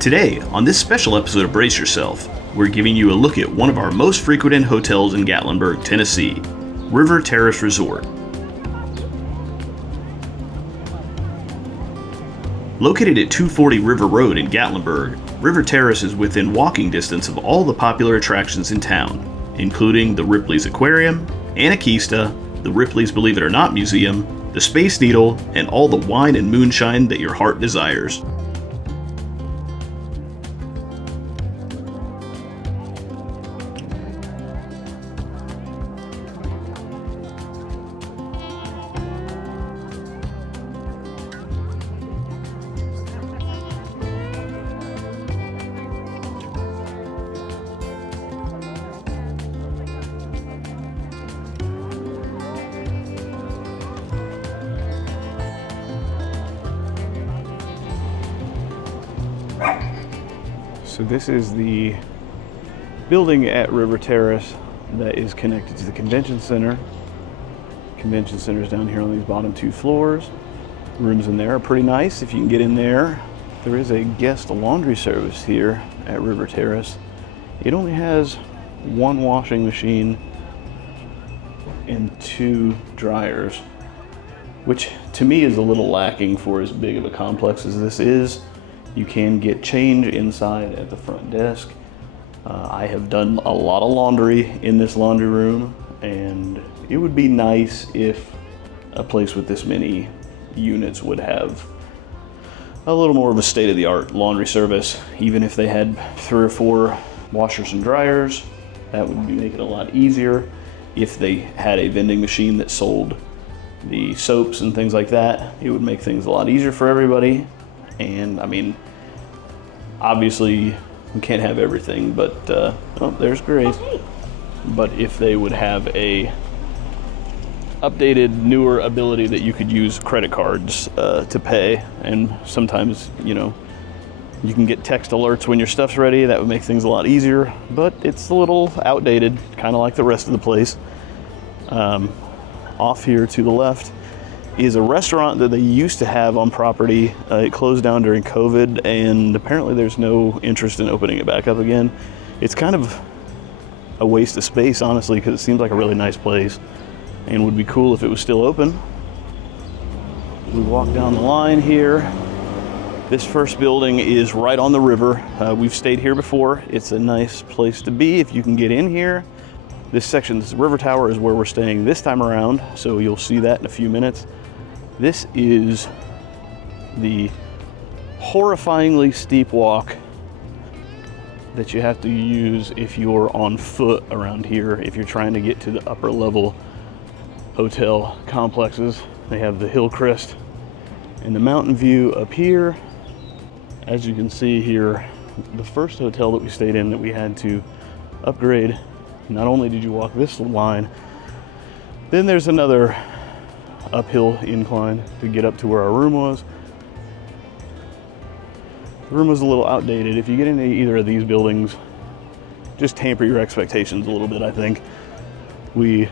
Today, on this special episode of Brace Yourself, we're giving you a look at one of our most frequented hotels in Gatlinburg, Tennessee, River Terrace Resort. Located at 240 River Road in Gatlinburg, River Terrace is within walking distance of all the popular attractions in town, including the Ripley's Aquarium, Anarchista, the Ripley's Believe It or Not Museum, the Space Needle, and all the wine and moonshine that your heart desires. So this is the building at River Terrace that is connected to the convention center. Convention center is down here on these bottom two floors. Rooms in there are pretty nice if you can get in there. There is a guest laundry service here at River Terrace. It only has one washing machine and two dryers, which to me is a little lacking for as big of a complex as this is. You can get change inside at the front desk. I have done a lot of laundry in this laundry room, and it would be nice if a place with this many units would have a little more of a state-of-the-art laundry service. Even if they had 3 or 4 washers and dryers, that would make it a lot easier. If they had a vending machine that sold the soaps and things like that, it would make things a lot easier for everybody. And I mean, obviously we can't have everything, but oh, there's Grace. But if they would have a updated, newer ability that you could use credit cards to pay, and sometimes, you know, you can get text alerts when your stuff's ready, that would make things a lot easier, but it's a little outdated, kind of like the rest of the place. Off here to the left is a restaurant that they used to have on property. It closed down during COVID, and apparently there's no interest in opening it back up again. It's kind of a waste of space, honestly, because it seems like a really nice place and would be cool if it was still open. We walk down the line here. This first building is right on the river. We've stayed here before. It's a nice place to be if you can get in here. This section, this River Tower, is where we're staying this time around, so you'll see that in a few minutes. This is the horrifyingly steep walk that you have to use if you're on foot around here, if you're trying to get to the upper level hotel complexes. They have the hill crest and the mountain view up here. As you can see here, the first hotel that we stayed in that we had to upgrade, not only did you walk this line, then there's another uphill incline to get up to where our room was. The room was a little outdated. If you get into either of these buildings, just tamper your expectations a little bit, I think. We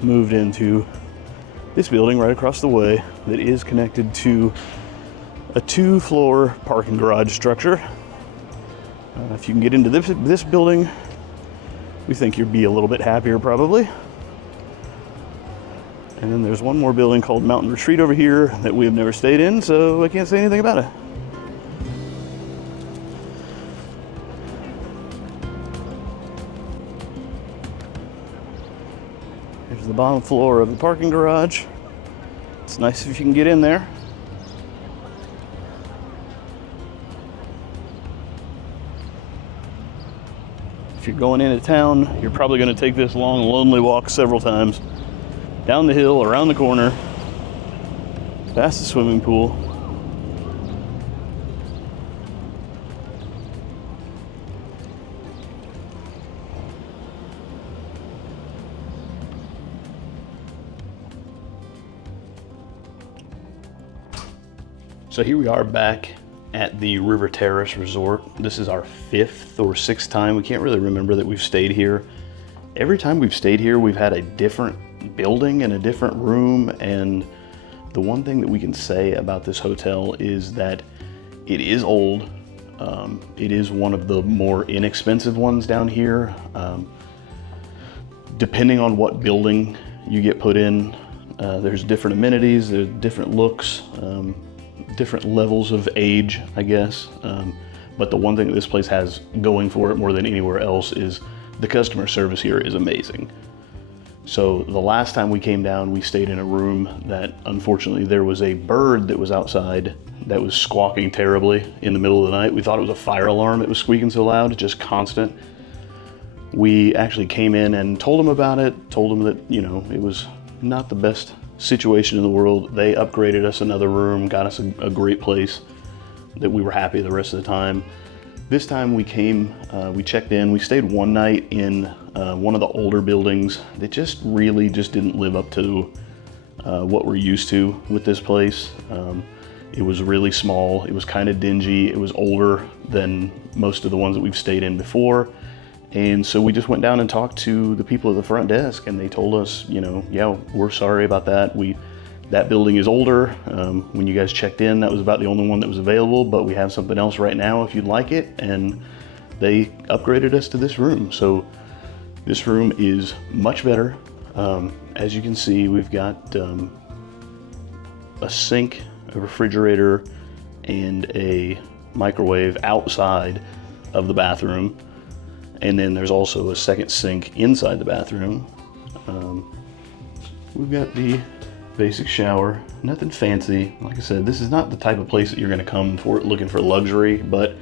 moved into this building right across the way that is connected to a 2-floor parking garage structure. If you can get into this building, we think you'd be a little bit happier probably. And then there's one more building called Mountain Retreat over here that we have never stayed in, so I can't say anything about it. Here's the bottom floor of the parking garage. It's nice if you can get in there. If you're going into town, you're probably going to take this long, lonely walk several times. Down the hill, around the corner, past the swimming pool. So here we are back at the River Terrace Resort. This is our 5th or 6th time. We can't really remember that we've stayed here. Every time we've stayed here, we've had a different building and a different room, and the one thing that we can say about this hotel is that it is old. It is one of the more inexpensive ones down here. Depending on what building you get put in, there's different amenities, there's different looks, different levels of age, I guess. But the one thing that this place has going for it more than anywhere else is the customer service here is amazing. So the last time we came down, we stayed in a room that unfortunately there was a bird that was outside that was squawking terribly in the middle of the night. We thought it was a fire alarm that was squeaking so loud, just constant. We actually came in and told them about it, told them that, you know, it was not the best situation in the world. They upgraded us another room, got us a great place that we were happy the rest of the time. This time we came, we checked in, we stayed one night in one of the older buildings that just really just didn't live up to what we're used to with this place. It was really small, it was kind of dingy, it was older than most of the ones that we've stayed in before. And so we just went down and talked to the people at the front desk, and they told us, you know, yeah, we're sorry about that. That building is older. When you guys checked in, that was about the only one that was available, but we have something else right now if you'd like it. And they upgraded us to this room. So this room is much better. As you can see, we've got a sink, a refrigerator, and a microwave outside of the bathroom. And then there's also a second sink inside the bathroom. We've got the basic shower, nothing fancy. Like I said, this is not the type of place that you're gonna come for looking for luxury, but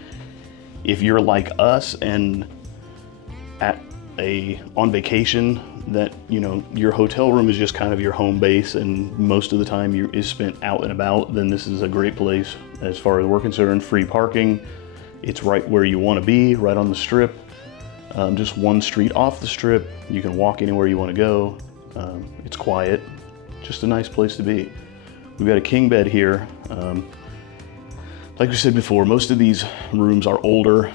if you're like us and on vacation, that, you know, your hotel room is just kind of your home base and most of the time is spent out and about, then this is a great place as far as we're concerned. Free parking, it's right where you wanna be, right on the strip. Just one street off the strip. You can walk anywhere you want to go. It's quiet, just a nice place to be. We've got a king bed here. Like we said before, most of these rooms are older.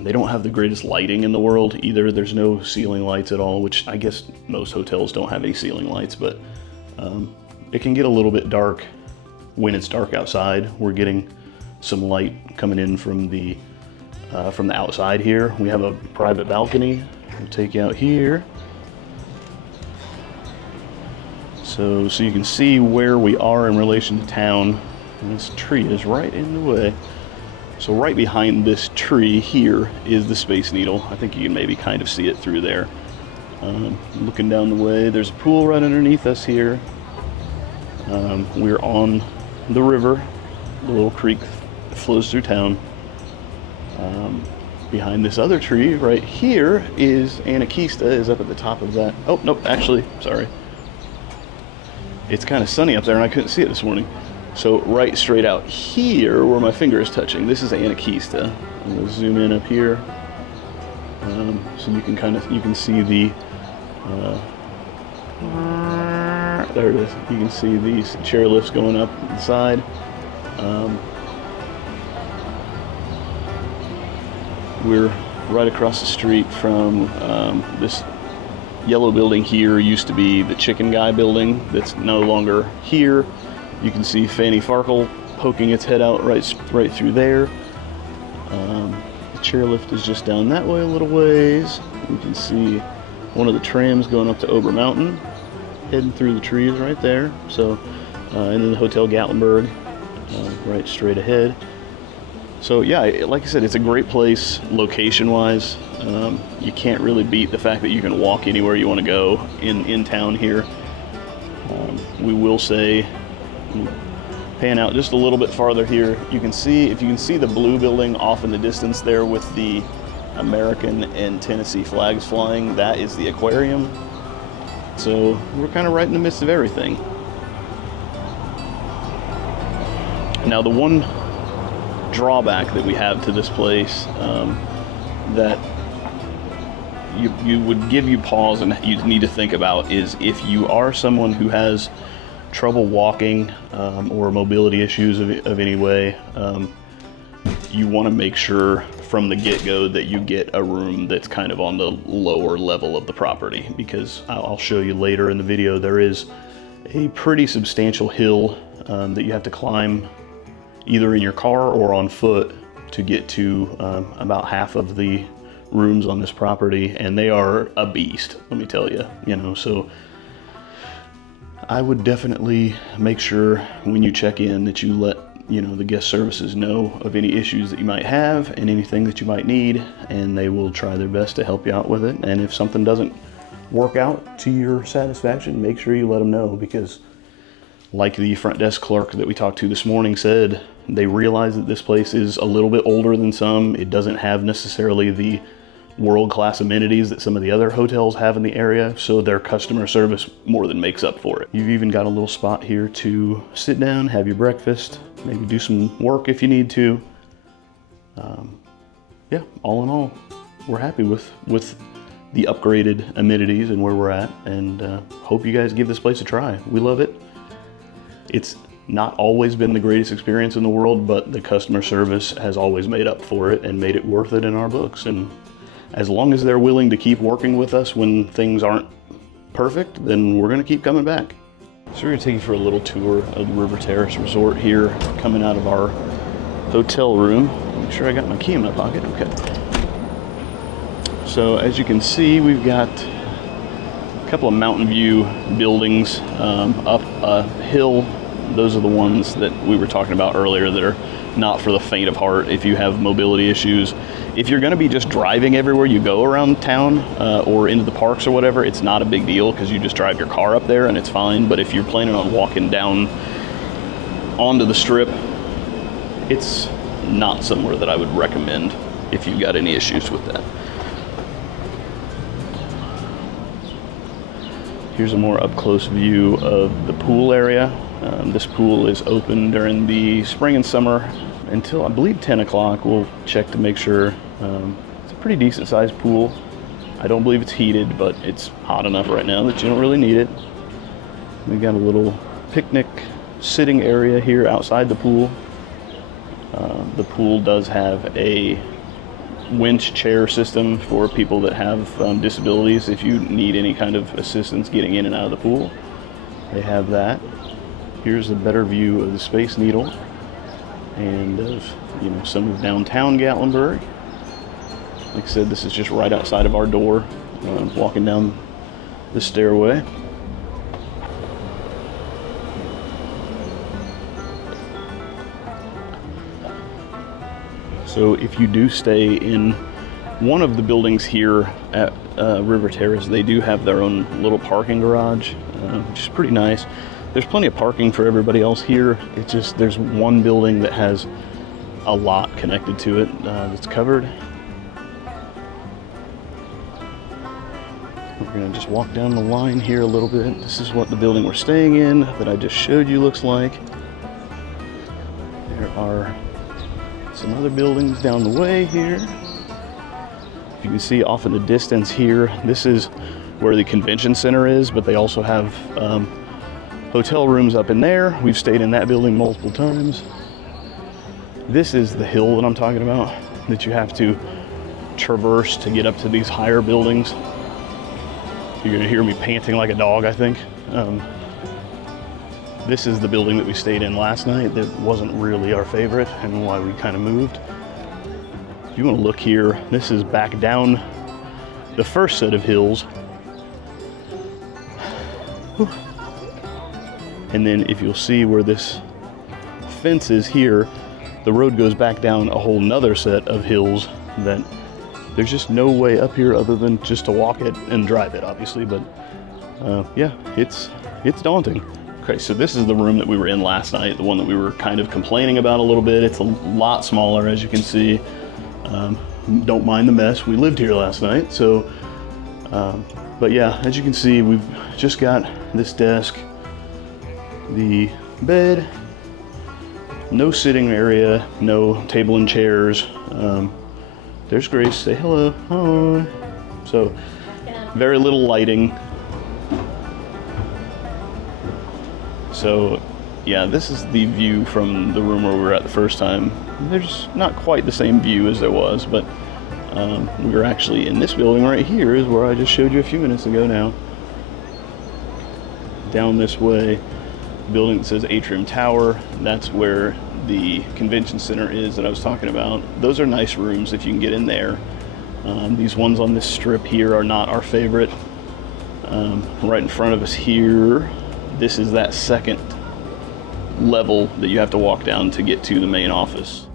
They don't have the greatest lighting in the world either. There's no ceiling lights at all, which I guess most hotels don't have any ceiling lights, but it can get a little bit dark when it's dark outside. We're getting some light coming in from the outside here. We have a private balcony. We'll take you out here. So you can see where we are in relation to town. And this tree is right in the way. So right behind this tree here is the Space Needle. I think you can maybe kind of see it through there. Looking down the way, there's a pool right underneath us here. We're on the river, the little creek that flows through town. Behind this other tree right here is Anakeesta, is up at the top of that. Oh, nope, actually, sorry. It's kind of sunny up there and I couldn't see it this morning. So right straight out here where my finger is touching, this is Anakeesta. I'm gonna zoom in up here. So you can see the, there it is. You can see these chairlifts going up the side. We're right across the street from this yellow building here. Used to be the Chicken Guy building that's no longer here. You can see Fanny Farkle poking its head out right through there. The chairlift is just down that way a little ways. You can see one of the trams going up to Ober Mountain, heading through the trees right there. So, and then the Hotel Gatlinburg, right straight ahead. So yeah, like I said, it's a great place location-wise. You can't really beat the fact that you can walk anywhere you want to go in town here. We will say, pan out just a little bit farther here. If you can see the blue building off in the distance there with the American and Tennessee flags flying, that is the aquarium. So we're kind of right in the midst of everything. Now the one drawback that we have to this place that would give you pause and you need to think about is if you are someone who has trouble walking or mobility issues of any way, you want to make sure from the get-go that you get a room that's kind of on the lower level of the property, because I'll show you later in the video there is a pretty substantial hill that you have to climb either in your car or on foot to get to about half of the rooms on this property, and they are a beast, let me tell you. So I would definitely make sure when you check in that you let the guest services know of any issues that you might have and anything that you might need, and they will try their best to help you out with it. And if something doesn't work out to your satisfaction, make sure you let them know, because like the front desk clerk that we talked to this morning said, they realize that this place is a little bit older than some. It doesn't have necessarily the world-class amenities that some of the other hotels have in the area, so their customer service more than makes up for it. You've even got a little spot here to sit down, have your breakfast, maybe do some work if you need to. Yeah, all in all, we're happy with the upgraded amenities and where we're at, and hope you guys give this place a try. We love it. It's not always been the greatest experience in the world, but the customer service has always made up for it and made it worth it in our books. And as long as they're willing to keep working with us when things aren't perfect, then we're gonna keep coming back. So we're gonna take you for a little tour of the River Terrace Resort here, coming out of our hotel room. Make sure I got my key in my pocket, okay. So as you can see, we've got a couple of mountain view buildings up a hill. Those are the ones that we were talking about earlier that are not for the faint of heart if you have mobility issues. If you're gonna be just driving everywhere you go around town or into the parks or whatever, it's not a big deal because you just drive your car up there and it's fine. But if you're planning on walking down onto the strip, it's not somewhere that I would recommend if you've got any issues with that. Here's a more up-close view of the pool area. This pool is open during the spring and summer until I believe 10 o'clock. We'll check to make sure. It's a pretty decent sized pool. I don't believe it's heated, but it's hot enough right now that you don't really need it. We've got a little picnic sitting area here outside the pool. The pool does have a winch chair system for people that have disabilities. If you need any kind of assistance getting in and out of the pool, they have that. Here's a better view of the Space Needle and of some of downtown Gatlinburg. Like I said, this is just right outside of our door. Walking down the stairway. So if you do stay in one of the buildings here at River Terrace, they do have their own little parking garage, which is pretty nice. There's plenty of parking for everybody else here. It's just there's one building that has a lot connected to it that's covered. We're gonna just walk down the line here a little bit. This is what the building we're staying in that I just showed you looks like. There are some other buildings down the way here. You can see off in the distance here, this is where the convention center is, but they also have hotel rooms up in there. We've stayed in that building multiple times. This is the hill that I'm talking about, that you have to traverse to get up to these higher buildings. You're gonna hear me panting like a dog, I think. This is the building that we stayed in last night that wasn't really our favorite and why we kind of moved. If you want to look here, this is back down the first set of hills. Whew. And then if you'll see where this fence is here, the road goes back down a whole nother set of hills that there's just no way up here other than just to walk it and drive it, obviously. But yeah, it's daunting. Okay, so this is the room that we were in last night, the one that we were kind of complaining about a little bit. It's a lot smaller, as you can see. Don't mind the mess. We lived here last night, so, but yeah, as you can see, we've just got this desk, the bed, no sitting area, no table and chairs. There's Grace, say hello, hi. So, very little lighting. So, yeah, this is the view from the room where we were at the first time. There's not quite the same view as there was, but we were actually in this building right here is where I just showed you a few minutes ago now. Down this way, building that says Atrium Tower, that's where the convention center is that I was talking about. Those are nice rooms if you can get in there. These ones on this strip here are not our favorite. Right in front of us here, this is that second level that you have to walk down to get to the main office.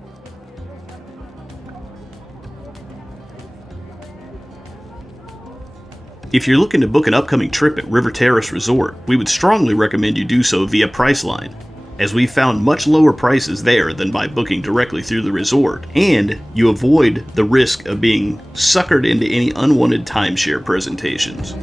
If you're looking to book an upcoming trip at River Terrace Resort, we would strongly recommend you do so via Priceline, as we found much lower prices there than by booking directly through the resort, and you avoid the risk of being suckered into any unwanted timeshare presentations.